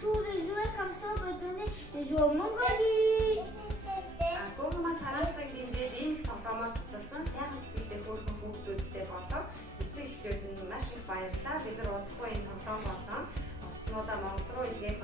tous les jouets comme ça, on va donner des jouets au Mongolie. Гугмаа санаачлагыг дэмжиж ийм их тоглоомоор тусалсан сайхан сэтгэлтэй хөөрхөн хүүхдүүдтэй болов эсэг эхчүүд нь маш их баярлалаа. Бид нар удахгүй энэ тоглоом болон хувцснуудаа Монгол руу илгээд